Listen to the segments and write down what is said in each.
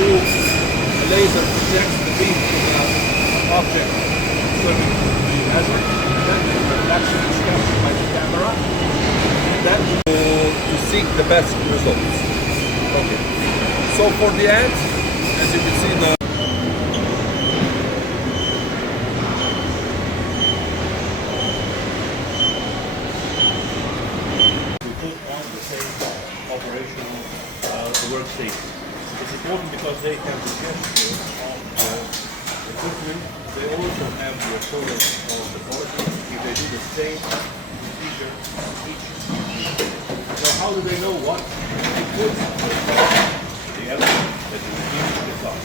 move, the laser projects the beam to the object according to the measure, and then the reflection is captured by the camera, and then to seek the best results. Okay. So for the end, as you can see now, operational workstation. It's important because they have the gesture of the equipment. They also have the assurance of the quality if they do the same procedure each. So how do they know what to put? The element that you use the top.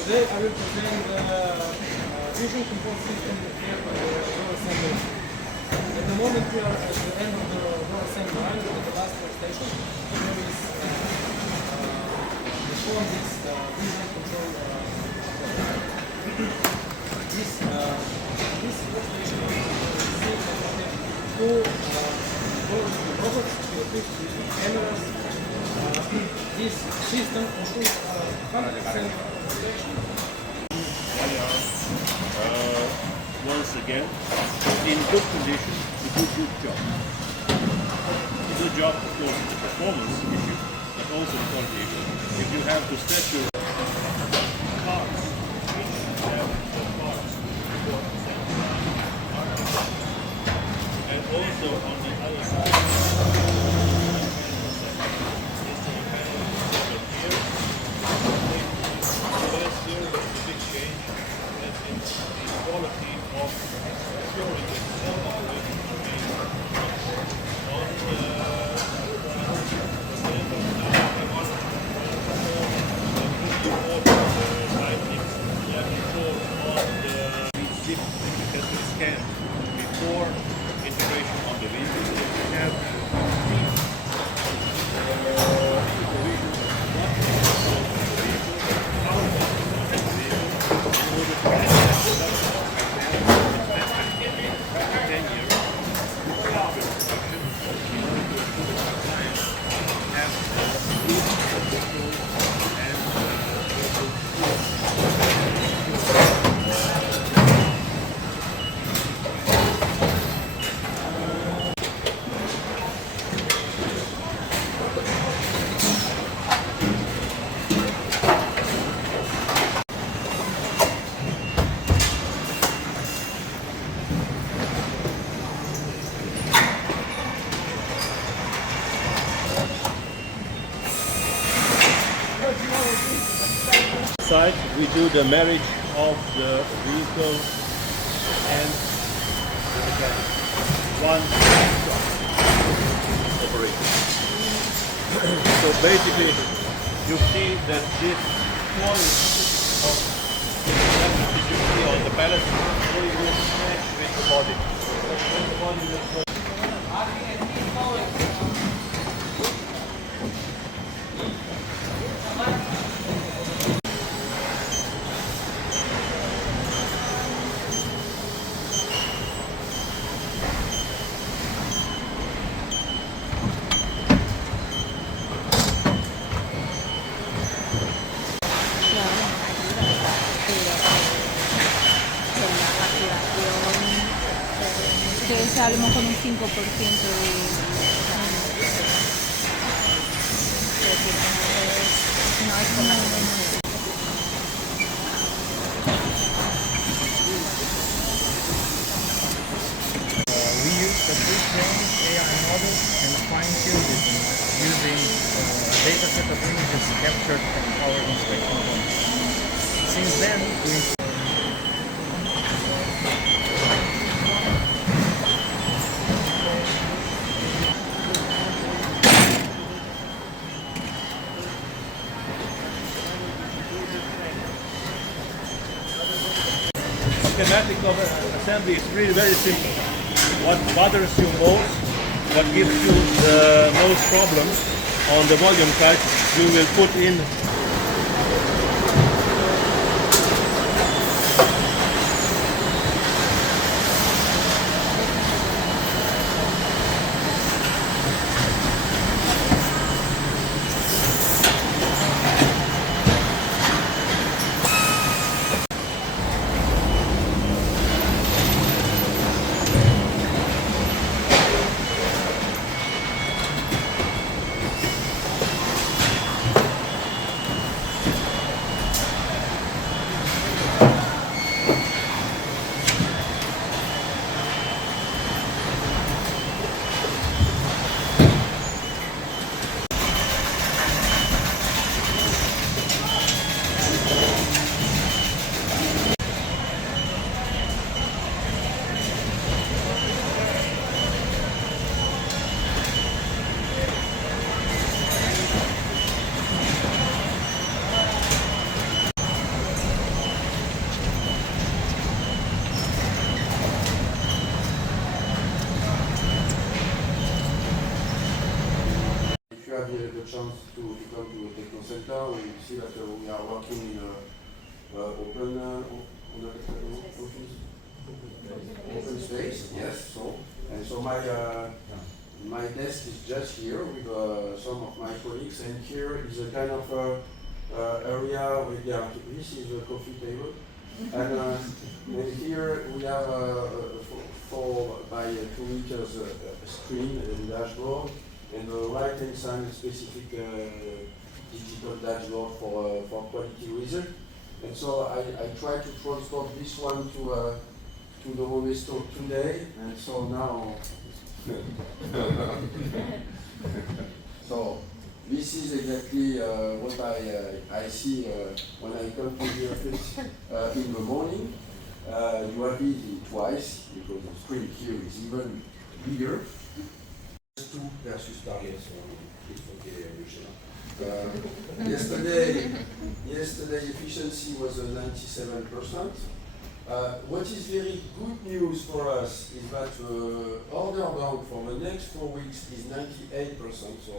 Today I will present the vision control system here by the door assembly. At the moment we are at the end of the door assembly line at the last workstation. There is before this vision control this workstation is two doors with robots equipped with cameras. This system ensures 100% once again, in good condition, to do good job. Good job, of course, is a performance issue, but also a quality issue. If you have to set your parts, each have the parts for and also on the other side, quality of securing itself before integration on the vehicle. We have side, we do the marriage of the vehicle and the mechanic. One operation. So basically, you see that this quality of the duty on the pallet really will match with the body. When the body will hablemos con un 5% de... No, es con más. We use the pre-trained AI model and fine-tune it using a data set of images captured from our inspection points. Since then, we schematic of assembly is really very simple. what bothers you most, what gives you the most problems on the volume cut, you will put in. If you have the chance to come to a techno center, we see that we are working in open space. Yes. So my desk is just here with some of my colleagues, and here is a kind of area where this is a coffee table, and here we have a 4 by 2 meters screen and dashboard. And the right hand side is specific digital dashboard for quality result. And so I try to transport this one to Novo Mesto today. And so now, so this is exactly what I see when I come to the office in the morning. You have it twice because the screen here is even bigger. 2 versus target, so it's okay. Yesterday efficiency was 97%. What is very good news for us is that order bank for the next 4 weeks is 98%. So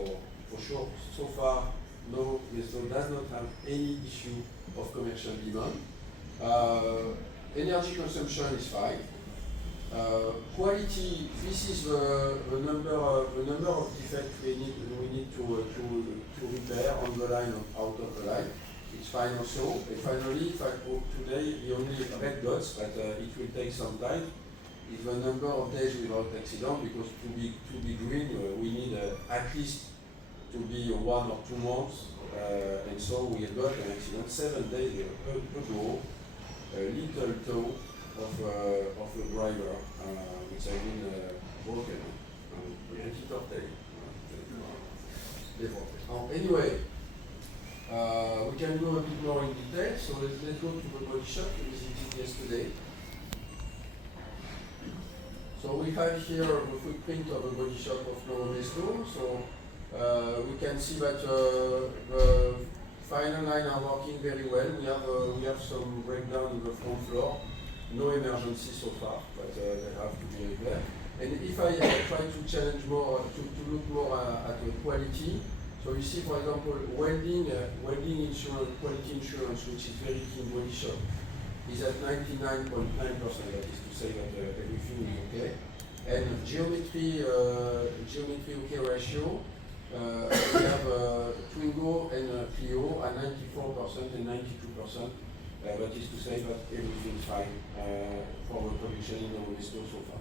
for sure, so far, no, Mesto does not have any issue of commercial demand. Energy consumption is fine. Quality, this is the number of defects we need to repair on the line or out of the line. It's fine also. And finally, today the only red dots, but it will take some time, is the number of days without accident, because to be green we need at least to be 1 or 2 months, and so we got an accident 7 days ago, a little toe of a driver, which has been broken. Anyway, we can go a bit more in detail, so let's go to the body shop we visited yesterday. So we have here the footprint of the body shop of Novo Mesto. So we can see that the final line are working very well. We have some breakdown in the front floor. No emergency so far, but they have to be repaired. And if I try to challenge more, to look more at the quality, so you see, for example, welding insurance, quality insurance, which is very key in body shop, is at 99.9%. That is to say that everything is okay. And geometry okay ratio, we have Twingo and Clio at 94% and 92%. That is to say that everything is fine for the production in Novo Mesto so far.